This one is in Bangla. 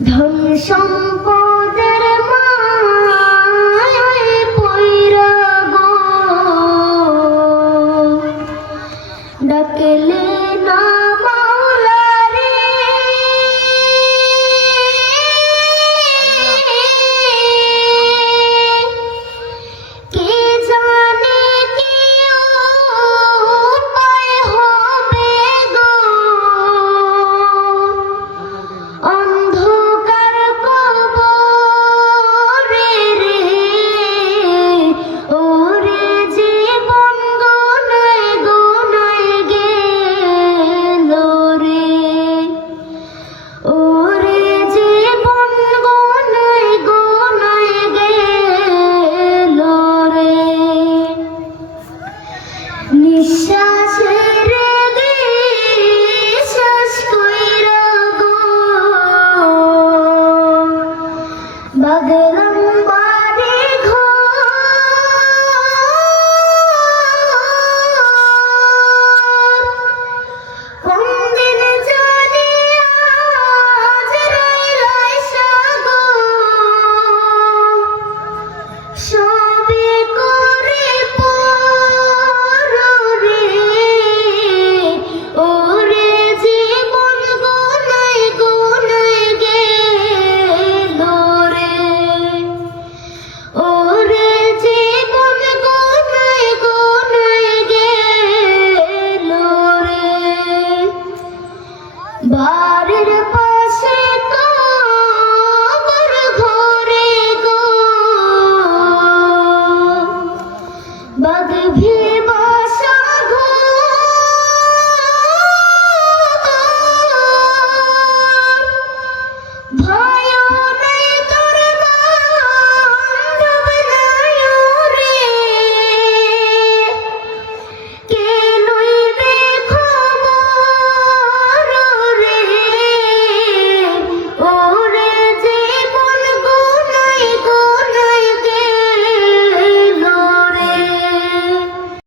ধন সম্পদের ডাকলে Bagelam ba.